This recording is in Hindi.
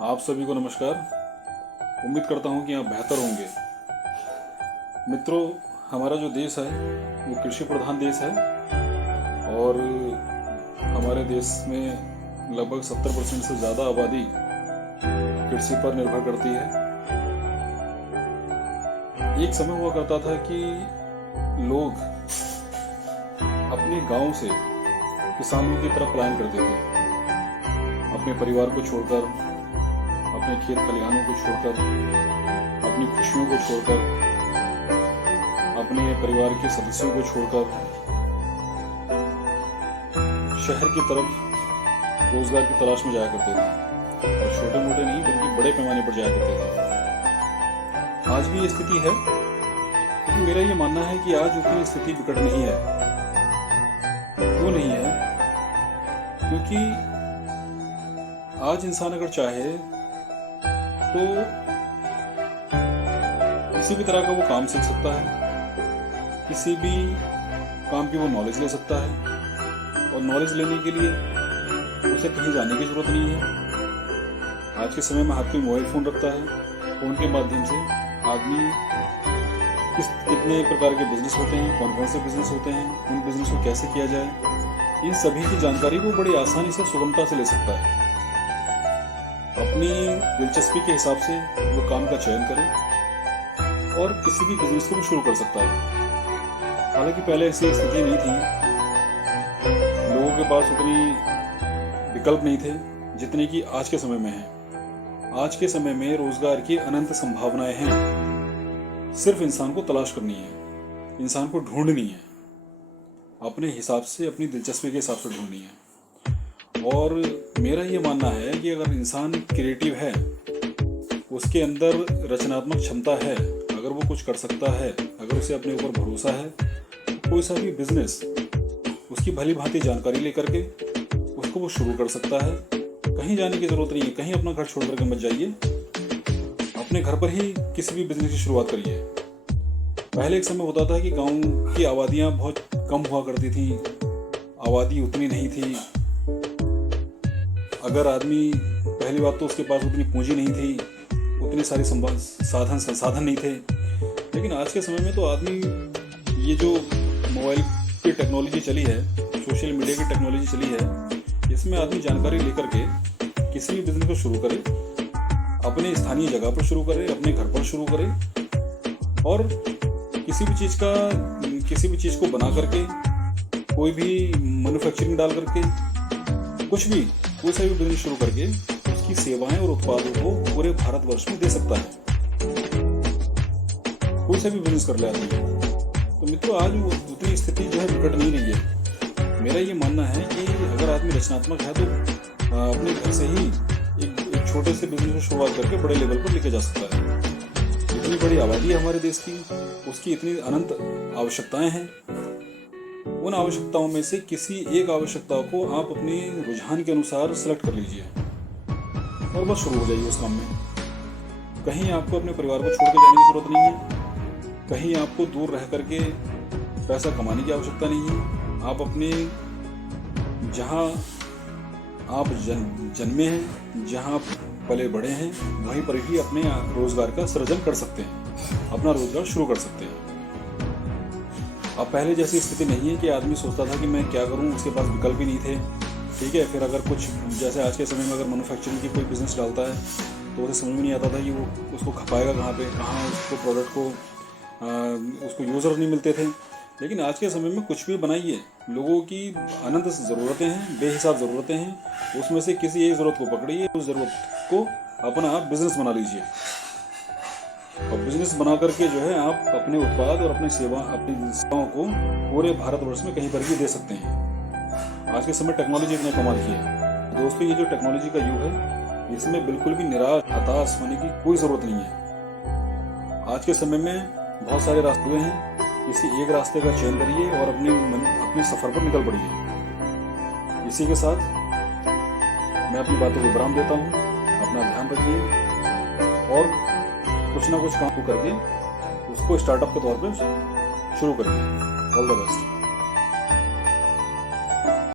आप सभी को नमस्कार। उम्मीद करता हूँ कि आप बेहतर होंगे। मित्रों, हमारा जो देश है वो कृषि प्रधान देश है और हमारे देश में लगभग 70% से ज़्यादा आबादी कृषि पर निर्भर करती है। एक समय हुआ करता था कि लोग अपने गांव से किसानों की तरफ पलायन करते थे, अपने परिवार को छोड़कर, अपने खेत खलिहानों को छोड़कर, अपनी खुशियों को छोड़कर, अपने परिवार के सदस्यों को छोड़कर शहर की तरफ रोजगार की तलाश में जाया करते थे और छोटे मोटे नहीं बल्कि बड़े पैमाने पर जाया करते थे। आज भी ये स्थिति है, लेकिन मेरा ये मानना है कि आज उतनी स्थिति विकट नहीं है। क्यों नहीं है? क्योंकि आज इंसान अगर चाहे तो किसी भी तरह का वो काम सीख सकता है, किसी भी काम की वो नॉलेज ले सकता है और नॉलेज लेने के लिए उसे कहीं जाने की जरूरत नहीं है। आज के समय में हाथ में मोबाइल फोन रखता है, फोन के माध्यम से आदमी कितने प्रकार के बिजनेस होते हैं, कौन कौन से बिजनेस होते हैं, उन बिजनेस को कैसे किया जाए, इन सभी की जानकारी वो बड़ी आसानी से सुगमता से ले सकता है। अपनी दिलचस्पी के हिसाब से वो काम का चयन करे और किसी भी बिजनेस को भी शुरू कर सकता है। हालांकि पहले ऐसी स्थिति नहीं थी, लोगों के पास उतनी विकल्प नहीं थे जितने कि आज के समय में है। आज के समय में रोजगार की अनंत संभावनाएं हैं, सिर्फ इंसान को तलाश करनी है, इंसान को ढूंढनी है, अपने हिसाब से, अपनी दिलचस्पी के हिसाब से ढूंढनी है। और मेरा ये मानना है कि अगर इंसान क्रिएटिव है, उसके अंदर रचनात्मक क्षमता है, अगर वो कुछ कर सकता है, अगर उसे अपने ऊपर भरोसा है, तो कोई सा भी बिजनेस उसकी भली भांति जानकारी लेकर के उसको वो शुरू कर सकता है। कहीं जाने की जरूरत नहीं है, कहीं अपना घर छोड़ करके मत जाइए, अपने घर पर ही किसी भी बिजनेस की शुरुआत करिए। पहले एक समय होता था कि गांव की आबादियां बहुत कम हुआ करती थी, आबादी उतनी नहीं थी। अगर आदमी, पहली बात तो उसके पास उतनी पूंजी नहीं थी, उतने सारे संसाधन नहीं थे। लेकिन आज के समय में तो आदमी, ये जो मोबाइल की टेक्नोलॉजी चली है, सोशल मीडिया की टेक्नोलॉजी चली है, इसमें आदमी जानकारी लेकर के किसी भी बिजनेस को शुरू करे, अपने स्थानीय जगह पर शुरू करे, अपने घर पर शुरू करे और किसी भी चीज़ को बना करके, कोई भी मैन्युफैक्चरिंग डाल करके, कुछ भी, कोई सा भी बिजनेस शुरू करके उसकी सेवाएं और उत्पादों को पूरे भारतवर्ष में दे सकता है। कोई सा भी बिजनेस कर ले आदमी। तो मित्रों, आज उतनी स्थिति जो है विकट नहीं रही है। मेरा ये मानना है कि अगर आदमी रचनात्मक है तो अपने घर से ही एक छोटे से बिजनेस को शुरुआत करके बड़े लेवल पर लेके जा सकता है। इतनी बड़ी आबादी है हमारे देश की, उसकी इतनी अनंत आवश्यकताएं हैं। उन आवश्यकताओं में से किसी एक आवश्यकता को आप अपने रुझान के अनुसार सेलेक्ट कर लीजिए और बस शुरू हो जाइए उस काम में। कहीं आपको अपने परिवार को छोड़ के जाने की जरूरत नहीं है, कहीं आपको दूर रह करके पैसा कमाने की आवश्यकता नहीं है। आप अपने, जहाँ आप जन्मे हैं, जहाँ आप पले बड़े हैं, वहीं पर ही अपने रोजगार का सृजन कर सकते हैं, अपना रोजगार शुरू कर सकते हैं। अब पहले जैसी स्थिति नहीं है कि आदमी सोचता था कि मैं क्या करूं, उसके पास विकल्प ही नहीं थे। ठीक है, फिर अगर कुछ, जैसे आज के समय में अगर मैन्युफैक्चरिंग की कोई बिजनेस डालता है तो उसे समझ में नहीं आता था कि वो उसको खपाएगा कहाँ पे, कहाँ उसको प्रोडक्ट को, उसको यूज़र नहीं मिलते थे। लेकिन आज के समय में कुछ भी बनाइए, लोगों की अनंत ज़रूरतें हैं, बेहिसाब ज़रूरतें हैं, उसमें से किसी एक ज़रूरत को पकड़िए, उस ज़रूरत को अपना आप बिजनेस बना लीजिए और बिजनेस बना करके जो है आप अपने उत्पाद और अपनी सेवाओं को पूरे भारतवर्ष में कहीं पर भी दे सकते हैं। आज के समय टेक्नोलॉजी ने कमाल की है। दोस्तों, ये जो टेक्नोलॉजी का युग है, इसमें बिल्कुल भी निराश, हताश होने की कोई ज़रूरत नहीं है। आज के समय में बहुत सारे रास्ते हैं, किसी एक रास्ते का चयन करिए और अपने सफ़र पर निकल पड़िए। इसी के साथ मैं अपनी बातों को विराम देता हूँ। अपना ध्यान रखिए और कुछ ना कुछ काम करके उसको स्टार्टअप के तौर पे शुरू करेंगे। All the best.